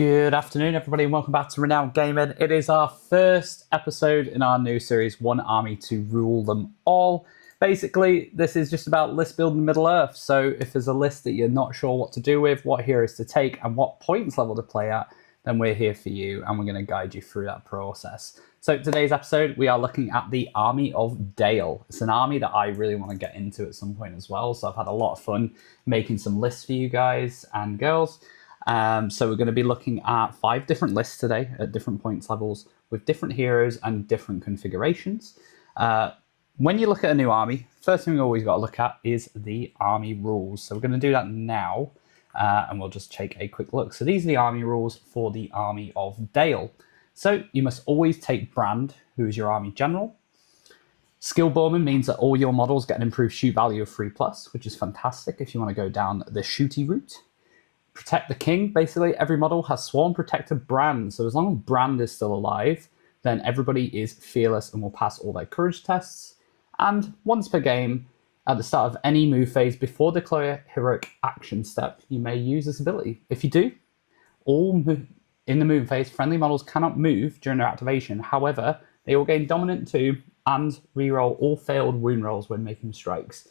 Good afternoon, everybody, and welcome back to Renowned Gaming. It is our first episode in our new series, One Army to Rule Them All. Basically, this is just about list building Middle-earth. So if there's a list that you're not sure what to do with, what heroes to take, and what points level to play at, then we're here for you, and we're going to guide you through that process. So today's episode, we are looking at the Army of Dale. It's an army that I really want to get into at some point as well. So I've had a lot of fun making some lists for you guys and girls. So we're going to be looking at 5 different lists today at different points levels with different heroes and different configurations. When you look at a new army, first thing we always got to look at is the army rules. So we're going to do that now, and we'll just take a quick look. So these are the army rules for the Army of Dale. So you must always take Brand, who is your army general. Skill Bowman means that all your models get an improved shoot value of 3+, which is fantastic if you want to go down the shooty route. Protect the King. Basically, every model has Swarm Protector Brand. So as long as Brand is still alive, then everybody is fearless and will pass all their courage tests. And once per game, at the start of any move phase, before declare heroic action step, you may use this ability. If you do, in the move phase, friendly models cannot move during their activation. However, they will gain Dominant 2 and reroll all failed wound rolls when making strikes.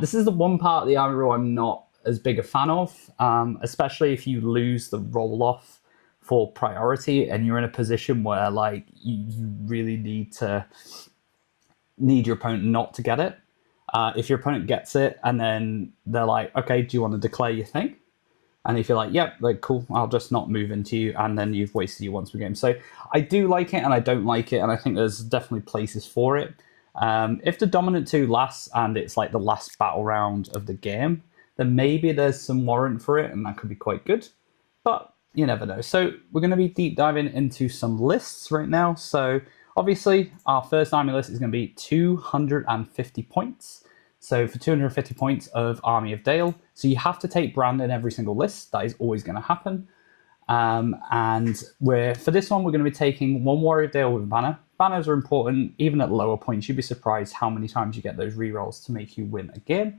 This is the one part of the army rule I'm not as big a fan of, especially if you lose the roll off for priority and you're in a position where like you really need your opponent not to get it. If your opponent gets it and then they're like, okay, do you want to declare your thing? And if you're like, yep, like cool, I'll just not move into you, and then you've wasted your once per game. So I do like it and I don't like it, and I think there's definitely places for it. If the Dominant 2 lasts and it's like the last battle round of the game, then maybe there's some warrant for it, and that could be quite good. But you never know. So we're going to be deep diving into some lists right now. So obviously, our first army list is going to be 250 points. So for 250 points of Army of Dale, so you have to take Brand in every single list. That is always going to happen. And for this one, we're going to be taking 1 Warrior of Dale with a banner. Banners are important, even at lower points. You'd be surprised how many times you get those rerolls to make you win a game.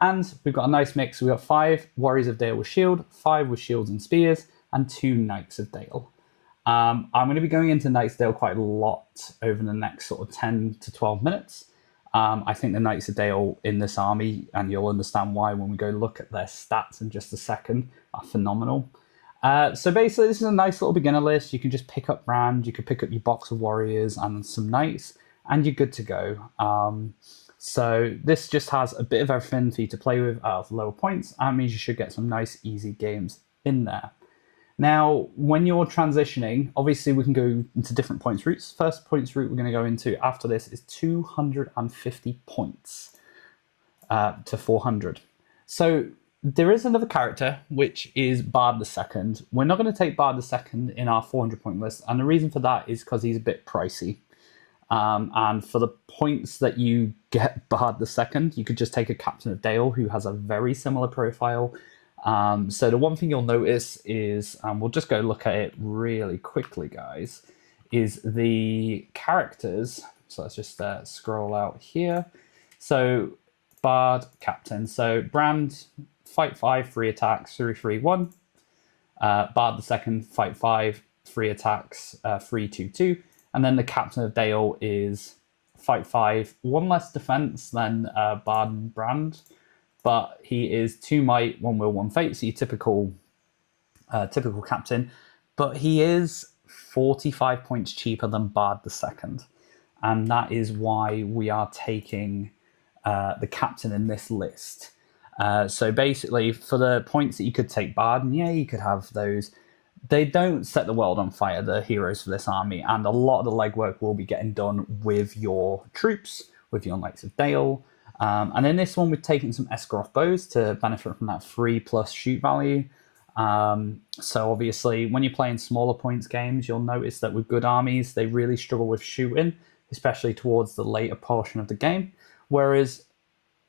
And we've got a nice mix. We've got 5 Warriors of Dale with shield, 5 with shields and spears, and 2 Knights of Dale. I'm going to be going into Knights of Dale quite a lot over the next sort of 10 to 12 minutes. I think the Knights of Dale in this army, and you'll understand why when we go look at their stats in just a second, are phenomenal. So basically, this is a nice little beginner list. You can just pick up Brand, you could pick up your box of Warriors and some Knights, and you're good to go. So this just has a bit of everything for you to play with at lower points, and means you should get some nice, easy games in there. Now, when you're transitioning, obviously we can go into different points routes. First points route we're going to go into after this is 250 points to 400. So there is another character, which is Bard II. We're not going to take Bard II in our 400-point list, and the reason for that is because he's a bit pricey. And for the points that you get Bard II, you could just take a Captain of Dale who has a very similar profile. So the one thing you'll notice is, we'll just go look at it really quickly, guys, is the characters. So let's just scroll out here. So Bard, Captain. So Brand, fight 5, 3 attacks, 3/3/1. Bard II, fight 5, 3 attacks, 3/2/2. And then the Captain of Dale is fight 5, 1 less defense than Bard and Brand. But he is 2 might, 1 will, 1 fate, so your typical captain. But he is 45 points cheaper than Bard II. And that is why we are taking the captain in this list. So basically, for the points that you could take Bard, and yeah, you could have those. They don't set the world on fire, the heroes for this army, and a lot of the legwork will be getting done with your troops, with your Knights of Dale. And in this one, we're taking some Esgaroth bows to benefit from that 3+ shoot value. So obviously, when you're playing smaller points games, you'll notice that with good armies, they really struggle with shooting, especially towards the later portion of the game. Whereas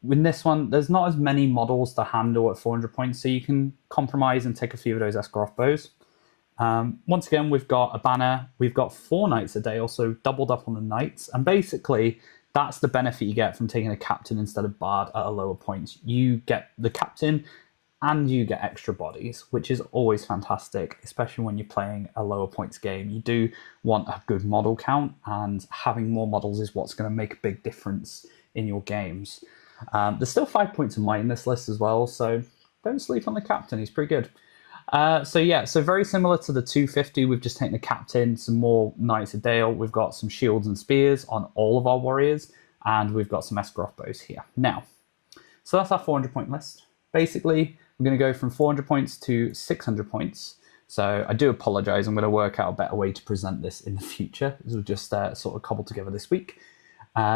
in this one, there's not as many models to handle at 400 points, so you can compromise and take a few of those Esgaroth bows. Once again, we've got a banner. We've got 4 Knights a day, also doubled up on the Knights. And basically, that's the benefit you get from taking a captain instead of Bard at a lower point. You get the captain and you get extra bodies, which is always fantastic, especially when you're playing a lower points game. You do want a good model count, and having more models is what's going to make a big difference in your games. There's still 5 points of might in this list as well, so don't sleep on the captain. He's pretty good. So very similar to the 250, we've just taken the captain, some more Knights of Dale. We've got some shields and spears on all of our warriors, and we've got some S bows here. Now, so that's our 400 point list. Basically, we're going to go from 400 points to 600 points. So I do apologize. I'm going to work out a better way to present this in the future. This was just sort of cobbled together this week.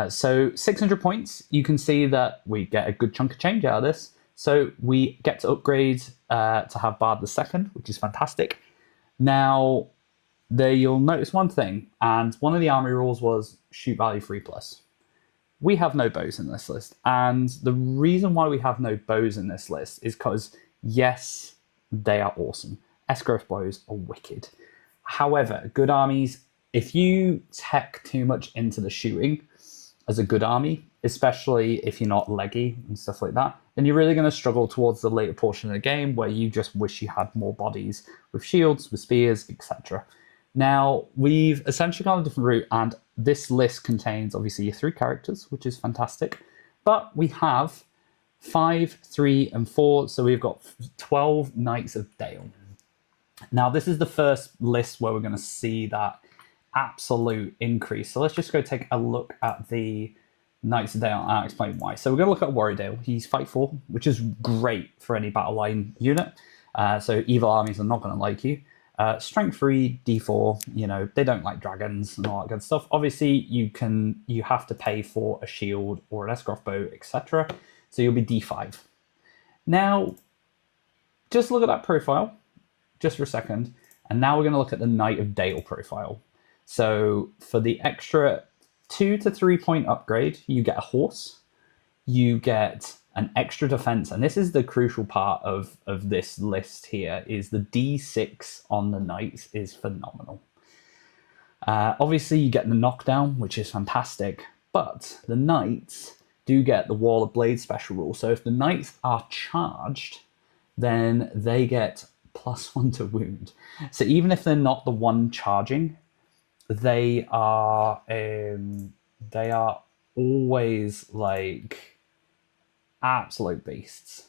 So 600 points, you can see that we get a good chunk of change out of this. So we get to upgrade to have Bard the Second, which is fantastic. Now, there you'll notice one thing, and one of the army rules was shoot value 3+. We have no bows in this list, and the reason why we have no bows in this list is because, yes, they are awesome. S-growth bows are wicked. However, good armies, if you tech too much into the shooting as a good army, especially if you're not leggy and stuff like that, then you're really going to struggle towards the later portion of the game where you just wish you had more bodies with shields, with spears, etc. Now, we've essentially gone a different route, and this list contains obviously your 3 characters, which is fantastic, but we have 5, 3, and 4, so we've got 12 Knights of Dale. Now, this is the first list where we're going to see that absolute increase. So let's just go take a look at the Knights of Dale, and I'll explain why. So we're going to look at Warrior Dale. He's Fight 4, which is great for any battle line unit. So evil armies are not going to like you. Strength 3, D4, you know, they don't like dragons and all that good stuff. Obviously, you have to pay for a shield or an S-growth bow, etc. So you'll be D5. Now, just look at that profile, just for a second, and now we're going to look at the Knight of Dale profile. So for the extra 2 to 3 point upgrade, you get a horse, you get an extra defense, and this is the crucial part of this list here, is the D6 on the knights is phenomenal. Obviously, you get the knockdown, which is fantastic, but the knights do get the Wall of Blades special rule. So if the knights are charged, then they get +1 to wound. So even if they're not the one charging, they are always like absolute beasts.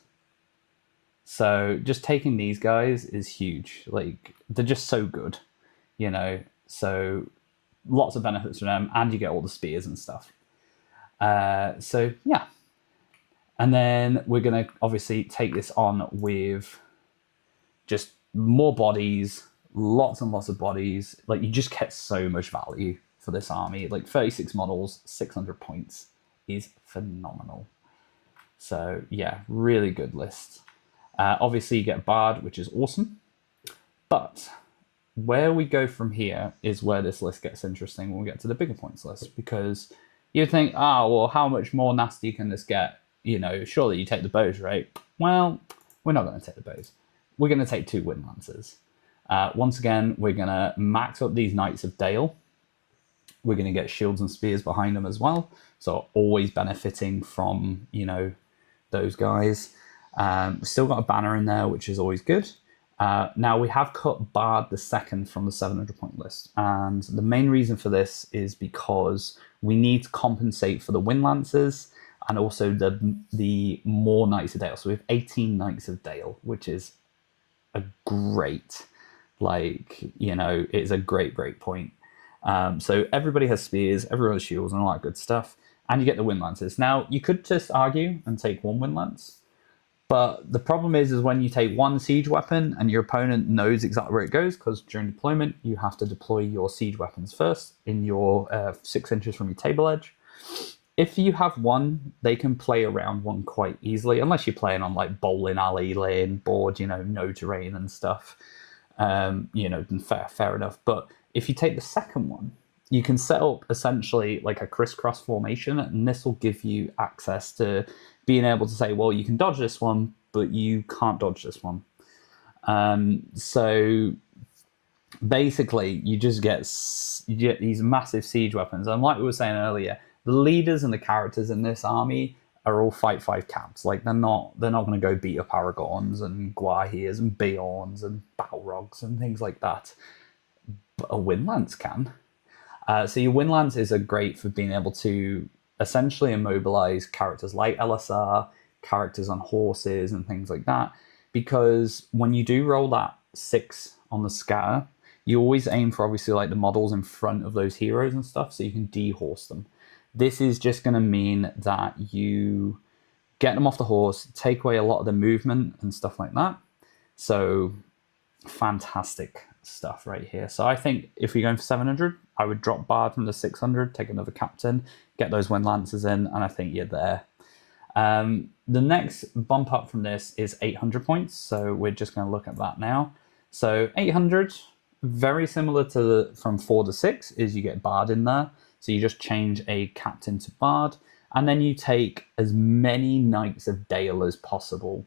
So just taking these guys is huge. Like, they're just so good, you know. So lots of benefits from them, and you get all the spears and stuff. So yeah, and then we're gonna obviously take this on with just more bodies, lots and lots of bodies. Like, you just get so much value for this army. Like 36 models, 600 points is phenomenal. So yeah, really good list. Obviously you get Bard, which is awesome. But where we go from here is where this list gets interesting when we get to the bigger points list, because you think, well, how much more nasty can this get? You know, surely you take the bows, right? Well, we're not going to take the bows. We're going to take 2 Wind Lancers. Once again, we're going to max up these Knights of Dale. We're going to get shields and spears behind them as well. So always benefiting from, you know, those guys. Still got a banner in there, which is always good. Now we have cut Bard the Second from the 700 point list. And the main reason for this is because we need to compensate for the Wind Lancers and also the more Knights of Dale. So we have 18 Knights of Dale, which is a great, like, you know, it's a great point. So everybody has spears, everyone has shields and all that good stuff. And you get the Wind Lancers. Now, you could just argue and take 1 Wind Lance, but the problem is when you take 1 siege weapon and your opponent knows exactly where it goes, because during deployment, you have to deploy your siege weapons first in your 6 inches from your table edge. If you have 1, they can play around 1 quite easily, unless you're playing on like bowling alley lane board, you know, no terrain and stuff. You know, fair enough. But if you take the second one, you can set up essentially like a crisscross formation, and this will give you access to being able to say, well, you can dodge this one, but you can't dodge this one. So basically, you get these massive siege weapons. And like we were saying earlier, the leaders and the characters in this army are all fight 5 caps. Like they're not going to go beat up Aragorns and Gwahirs and Beorns and Balrogs and things like that. But a Windlance can. So your Windlance is a great for being able to essentially immobilize characters like LSR, characters on horses and things like that. Because when you do roll that 6 on the scatter, you always aim for obviously like the models in front of those heroes and stuff, so you can dehorse them. This is just going to mean that you get them off the horse, take away a lot of the movement and stuff like that. So fantastic stuff right here. So I think if you're going for 700, I would drop Bard from the 600, take another captain, get those Windlances in, and I think you're there. The next bump up from this is 800 points, so we're just going to look at that now. So 800, very similar to from 4 to 6, is you get Bard in there. So you just change a captain to Bard, and then you take as many Knights of Dale as possible,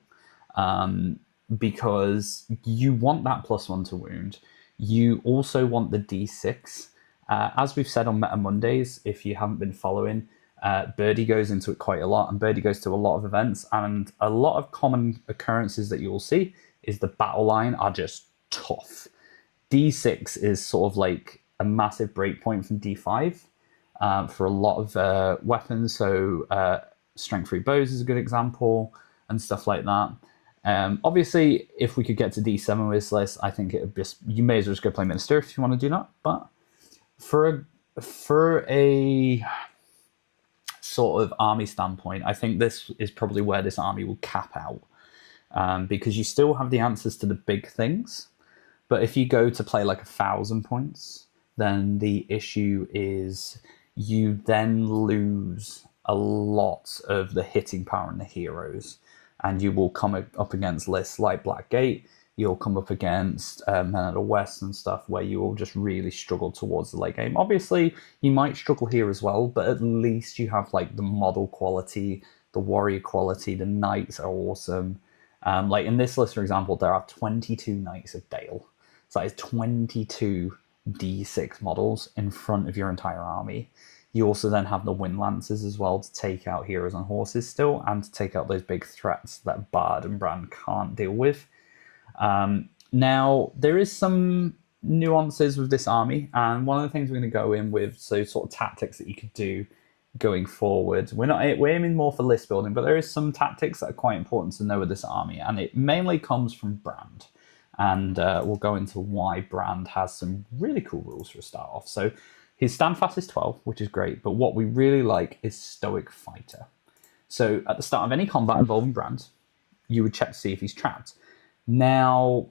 because you want that +1 to wound. You also want the D6. As we've said on Meta Mondays, if you haven't been following, Birdie goes into it quite a lot, and Birdie goes to a lot of events, and a lot of common occurrences that you'll see is the battle line are just tough. D6 is sort of like a massive breakpoint from D5 for a lot of weapons. So strength 3 bows is a good example and stuff like that. Obviously, if we could get to D7 with this list, I think it would just, you may as well just go play Minister if you want to do that. But for a sort of army standpoint, I think this is probably where this army will cap out, because you still have the answers to the big things. But if you go to play like 1,000 points, then the issue is you then lose a lot of the hitting power in the heroes, and you will come up against lists like Blackgate. You'll come up against Men of the West and stuff where you will just really struggle towards the late game. Obviously, you might struggle here as well, but at least you have like the model quality, the warrior quality, the knights are awesome. Like in this list, for example, there are 22 Knights of Dale. So that is 22 D6 models in front of your entire army. You also then have the Windlances as well to take out heroes on horses still, and to take out those big threats that Bard and Bran can't deal with. Now, there is some nuances with this army, and one of the things we're going to go in with, so sort of tactics that you could do going forward. We're aiming more for list building, but there is some tactics that are quite important to know with this army, and it mainly comes from Brand. And we'll go into why Brand has some really cool rules for a start off. So his Standfast is 12, which is great, but what we really like is Stoic Fighter. So at the start of any combat involving Brand, you would check to see if he's trapped. Now,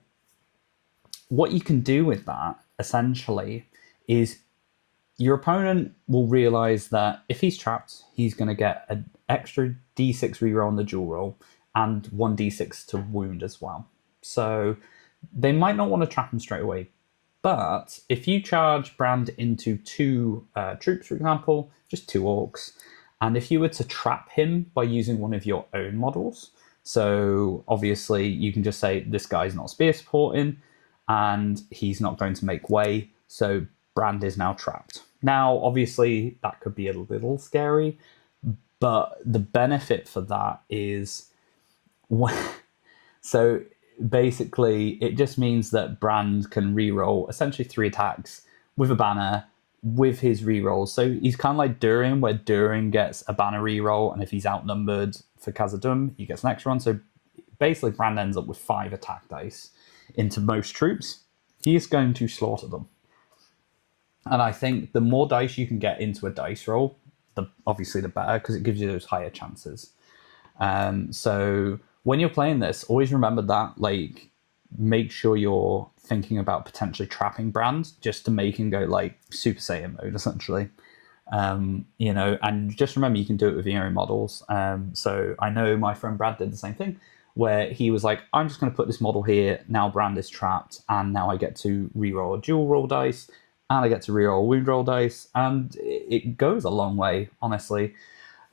what you can do with that, essentially, is your opponent will realize that if he's trapped, he's going to get an extra D6 reroll on the dual roll and 1d6 to wound as well. So they might not want to trap him straight away, but if you charge Brand into 2 troops, for example, just 2 orcs, and if you were to trap him by using one of your own models, so obviously you can just say this guy's not spear supporting and he's not going to make way, so Brand is now trapped. Now, obviously, that could be a little scary, but the benefit for that is so basically it just means that Brand can reroll essentially 3 attacks with a banner with his rerolls. So he's kind of like Durin, where Durin gets a banner reroll, and if he's outnumbered for Khazad-dûm, he gets an extra one. So basically Brand ends up with 5 attack dice into most troops. He's going to slaughter them. And I think the more dice you can get into a dice roll, obviously the better, because it gives you those higher chances. So when you're playing this, always remember that, like, make sure you're thinking about potentially trapping Brand just to make him go like Super Saiyan mode, essentially. You know, and just remember you can do it with your own models. So I know my friend Brad did the same thing, where he was like, I'm just going to put this model here, now Brand is trapped, and now I get to reroll a dual roll dice, and I get to reroll a wound roll dice, and it goes a long way, honestly.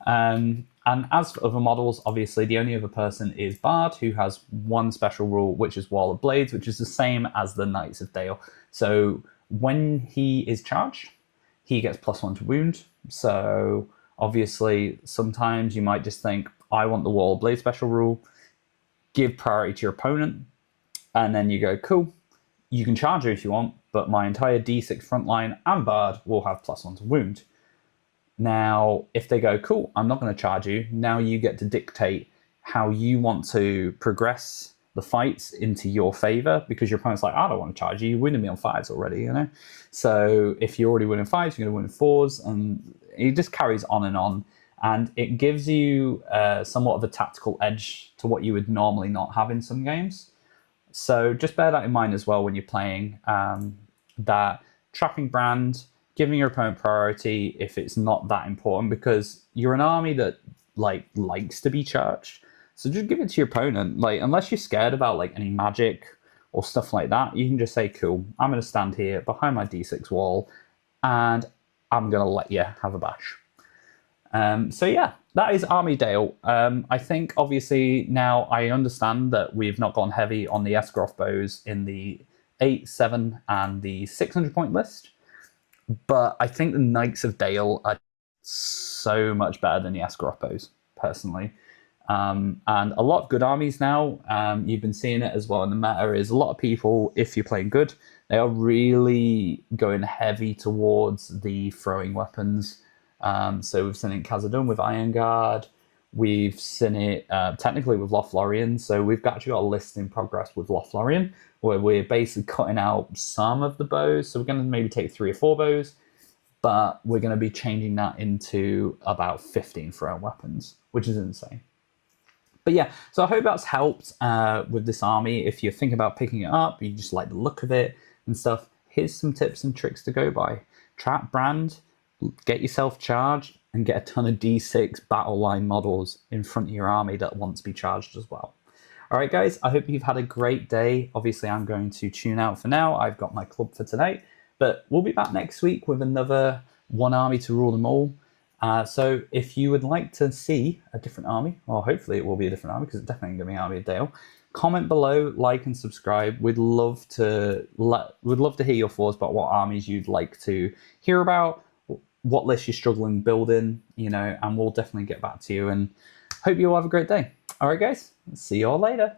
And as for other models, obviously the only other person is Bard, who has one special rule, which is Wall of Blades, which is the same as the Knights of Dale. So when he is charged, he gets +1 to wound. So Obviously, sometimes you might just think, I want the Wall of Blade special rule, give priority to your opponent, and then you go, cool, you can charge her if you want, but my entire D6 frontline and Bard will have +1 to wound. Now, if they go, cool, I'm not going to charge you, now you get to dictate how you want to progress the fights into your favor, because your opponent's like, I don't want to charge you, you're winning me on 5s already, you know? So if you're already winning 5s, you're going to win 4s, and it just carries on, and it gives you somewhat of a tactical edge to what you would normally not have in some games. So just bear that in mind as well when you're playing, that trapping brand, giving your opponent priority if it's not that important, because you're an army that likes to be charged. So just give it to your opponent. Like, unless you're scared about like any magic or stuff like that, you can just say, cool, I'm going to stand here behind my D6 wall and I'm going to let you have a bash. So yeah, that is Army Dale. I think obviously now I understand that we've not gone heavy on the Esgroff bows in the 8, 7 and the 600 point list, but I think the Knights of Dale are so much better than the Esgroff bows, personally. And a lot of good armies now, you've been seeing it as well in the meta, is a lot of people, if you're playing good, they are really going heavy towards the throwing weapons. So we've seen it in Khazad-dûm with Iron Guard, we've seen it technically with Lothlorien, so we've actually got a list in progress with Lothlorien, where we're basically cutting out some of the bows, so we're going to maybe take 3 or 4 bows, but we're going to be changing that into about 15 throwing weapons, which is insane. But yeah, so I hope that's helped with this army. If you're thinking about picking it up, you just like the look of it and stuff, here's some tips and tricks to go by. Trap brand, get yourself charged, and get a ton of D6 battle line models in front of your army that want to be charged as well. All right, guys, I hope you've had a great day. Obviously, I'm going to tune out for now. I've got my club for tonight, but we'll be back next week with another one army to rule them all. So if you would like to see a different army, well, hopefully it will be a different army, because it's definitely going to be Army of Dale. Comment below, like and subscribe. We'd love to hear your thoughts about what armies you'd like to hear about, what list you're struggling building, you know, and we'll definitely get back to you. And hope you all have a great day. All right, guys, see you all later.